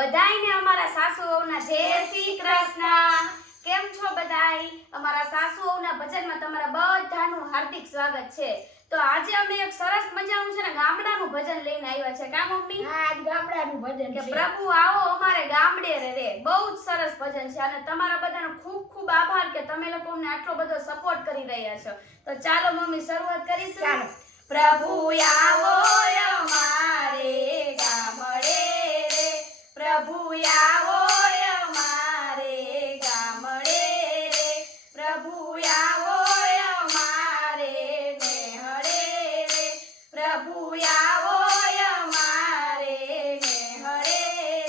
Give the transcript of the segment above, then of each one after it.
બધાયને અમારા સાસુઓના જય શ્રી કૃષ્ણ। કેમ છો બધાય? અમારા સાસુઓના ભજનમાં તમારા બધાનું હાર્દિક સ્વાગત છે। તો આજે અમે એક સરસ મજાનું છે ને ગામડાનું ભજન લઈને આવ્યા છે। કા મમ્મી? હા, આજ ગામડાનું ભજન કે છે। પ્રભુ આવો અમારે ગામડે રે। બહુ જ સરસ ભજન છે અને તમારા બધાનો ખૂબ ખૂબ આભાર કે તમે લોકો અમને આટલો બધો સપોર્ટ કરી રહ્યા છો। તો ચાલો મમ્મી શરૂઆત કરીશું। ચાલો। પ્રભુ આવો અમારે ગામડે રે, પ્રભુ આવો અમારે ગામડે રે, પ્રભુ આવો અમારે નેહળે રે, પ્રભુ આવો અમારે નેહળે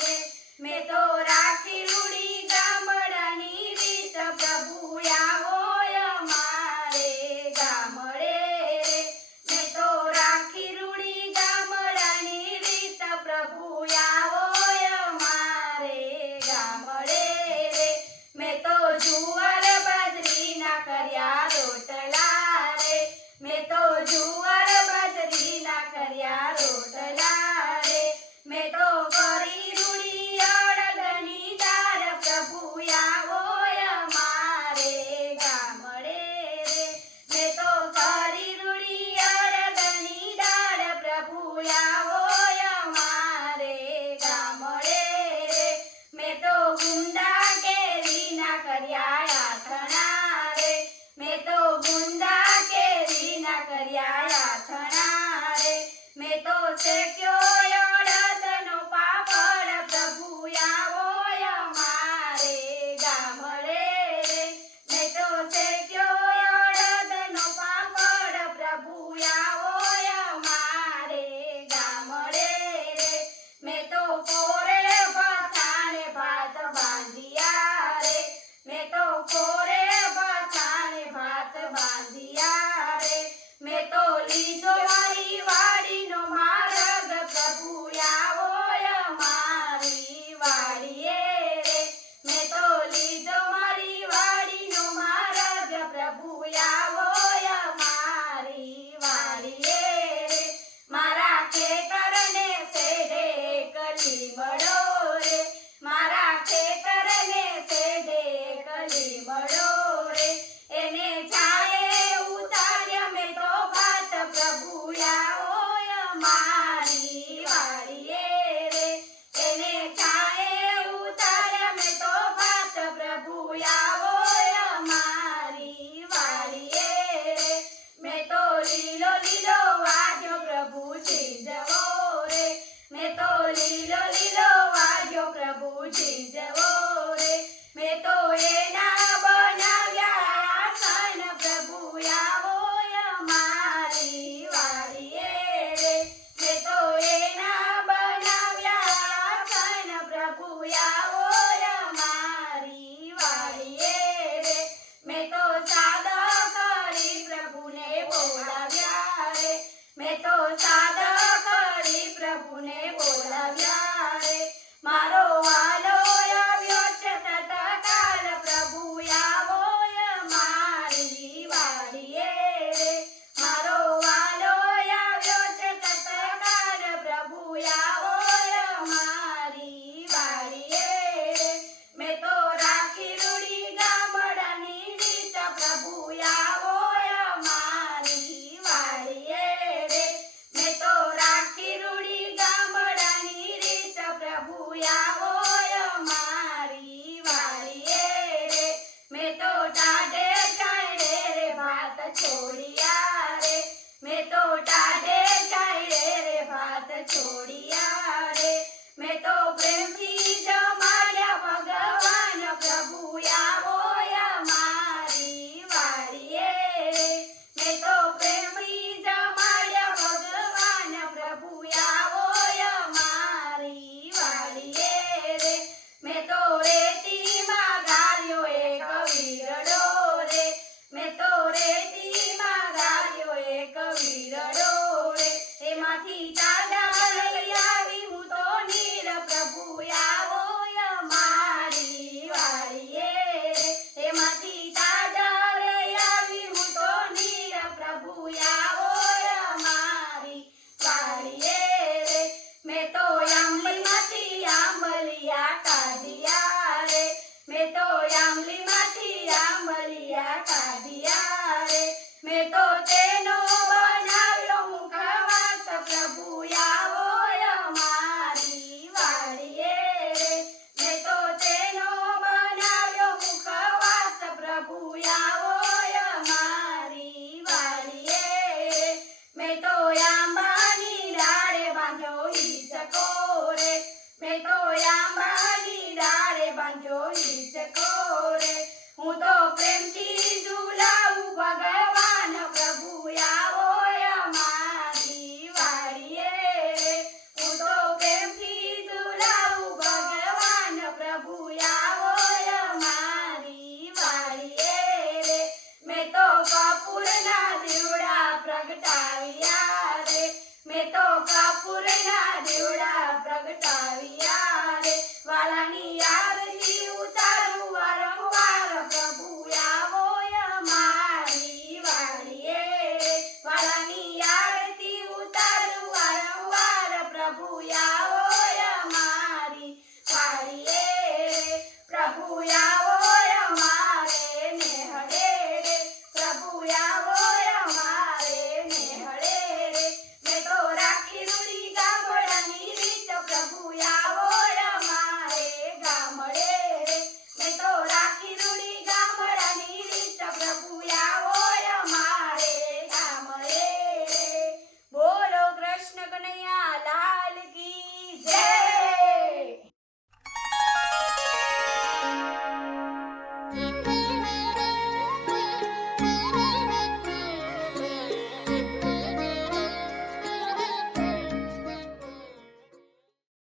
રે। મેં તો રાખી રૂડી ગામડાની રીત, પ્રભુ આવો અમારે ગામડે રે। મેં તો રાખી રૂડી ગામડાની રીત, પ્રભુ આવો અમારે ગામડે રે। મેં તો જુવાર બાજરીના કર્યા રોટલા રે, મેં તો જુવાર બાજરીના કર્યા રોટલા રે। મેં તો કરી રૂડી અડદની દાળ, પ્રભુ આવો અમારે ગામડે રે। મેં તો કરી રૂડી અડદની દાળ, પ્રભુ આવો અમારે ગામડે રે। મેં તો ગુંદા કેરીના કર્યા આથણા રે, મેં તો ગુંદા કેરીના કર્યા આથણા રે। મેં તો શેક્યો અડદનો પાપડ, પ્રભુ આવો અમારે ગામડે રે। મેં તો શેક્યો અડદનો પાપડ, પ્રભુ આવો અમારે ગામડે રે। મેં તો કોરે બથાણે ભાત બાંધ્યા રે, મેં તો કોરે બથાણે ભાત બાંધ્યા રે। મેં તો લીધો મારી વાડીનો માર્ગ, પ્રભુ આવો અમારી વાડીએ રે। મેં તો લીધો મારી વાડીનો માર્ગ, પ્રભુ આવો અમારી વાડીએ રે। મારા ખેતરને સેઢે કલીમડો રે, મારા ખેતરને સેઢે કલીમડો રે। એને છાંયે ઉતાર્યા મેં તો ભાત, પ્રભુ આવો અમારી વાડીએ રે। એને છાંયે ઉતાર્યા મેં તો ભાત, પ્રભુ આવો અમારી વાડીએ રે। મેં તો લીલો લીલો વાઢ્યો પ્રભુ છીંજવો રે, મેં તો લીલો લીલો વાઢ્યો પ્રભુ છીંજવો રે। મેં તો એના બનાવ્યા આસન, પ્રભુ આવો અમારી વાડીએ રે। મેં તો એના બનાવ્યા આસન, પ્રભુ આવો અમારી વાડીએ રે। મેં તો સાદો કરી પ્રભુને બોલાવ્યા રે, મેં તો સાદો કરી પ્રભુને બોલાવ્યા રે। મારો વાલો આવ્યો છે તત્કાલ, પ્રભુ આવો અમારી વાડીએ રે। મારો વાલો આવ્યો છે તત્કાલ, પ્રભુ આવો અમારી વાડીએ રે। મેં તો રાખી રૂડી ગામડાની રીત, પ્રભુ આવો અમારી વાડીએ રે। મેં તો રાખી રૂડી ગામડાની રીત, પ્રભુ આવો અમારી વાડીએ રે। મેં તો ટાઢે ચાયડે રે ભાત છોડ્યા રે, મેં તો ટાઢે ચાયડે રે ભાત છોડ્યા રે। મેં તો પ્રેમથી જમાડ્યા ભગવાન, પ્રભુ આવો અમારી વાડીએ રે। મેં તો પ્રેમથી જમાડ્યા ભગવાન, પ્રભુ આવો અમારી વાડીએ રે। મેં તો રેતીમાં ગાળ્યો એક વીરડો રે, મેં તો રેતીમાં ગાળ્યો એક વીરડો રે। એમાંથી તાજા લઈ આવી હું તો નીર, પ્રભુ આવો અમારી વાડીએ રે। એમાંથી તાજા લઈ આવી હું તો નીર, પ્રભુ આવો અમારી વાડીએ રે। મેં તો આંબલીમાંથી આંબલી મેં તો તેનો બનાવ્યો મુખવાસ પ્રભુ આવો અમારી વાડીએ મેં તો તેનો બનાવ્યો મુખવાસ પ્રભુ આવો અમારી વાડીએ મેં તો આંબાની ડાળે બાંધ્યો હિંચકો રે મેં તો આંબાની ડાળે બાંધ્યો હિંચકો રે હું તો પ્રેમથી ઝૂલાવું ભગવાન પ્રભુ આવો અમારી વાડીએ હું તો પ્રેમથી ઝૂલાવું ભગવાન પ્રભુ આવો અમારી વાડીએ રે મેં તો કપૂરના દીવડા પ્રગટાવ્યા રે મેં તો કપૂરના